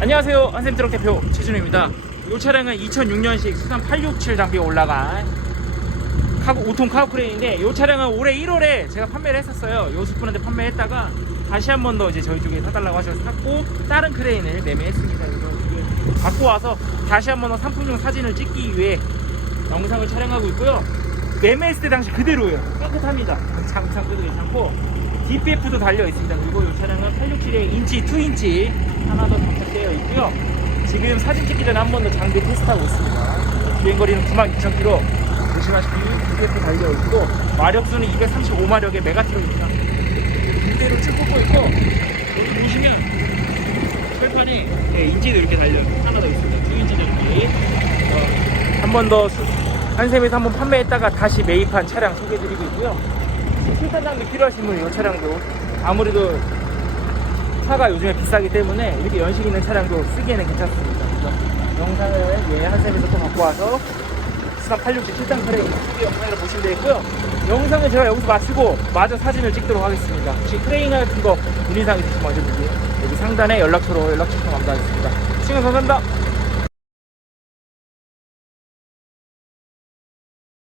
안녕하세요. 한샘 트럭 대표 최준우입니다. 이 차량은 2006년식 수산 867 장비가 올라간 카고 5톤 카고크레인인데 이 차량은 올해 1월에 제가 판매를 했었어요. 요수분한테 판매했다가 다시 한 번 더 이제 저희 쪽에 사달라고 하셔서 샀고 다른 크레인을 매매했습니다. 그래서 갖고 와서 다시 한 번 더 상품용 사진을 찍기 위해 영상을 촬영하고 있고요. 매매했을 때 당시 그대로예요. 깨끗합니다. 장창도 괜찮고 DPF도 달려 있습니다. 그리고 이 차량은 867에 인치 2인치 하나 더 장착되어 있고요. 지금 사진 찍기 전에 한 번 더 장비 테스트하고 있습니다. 주행거리는 92,000km 보시다시피 DPF 달려 있고 마력수는 235마력의 메가트럭입니다. 그대로 쭉 꽂고 있고 여기 보시면 철판에 네, 인지도 이렇게 달려 하나 더 있습니다. 2인치 장비 어, 한번 더 한샘에서 한번 판매했다가 다시 매입한 차량 소개해드리고 있고요 실탄장도 필요하신 분이 이 차량도. 아무래도 차가 요즘에 비싸기 때문에 이렇게 연식 있는 차량도 쓰기에는 괜찮습니다. 그래서 영상을 예, 한샘에서 또 갖고 와서 수산 867 실탄 크레인 후기 영상을 보시면 되겠고요. 영상을 제가 여기서 마치고 마저 사진을 찍도록 하겠습니다. 혹시 크레인 같은 거 문의사항 있으시면 언제든지 여기 상단에 연락처로 연락 주시면 감사하겠습니다. 시간 감사합니다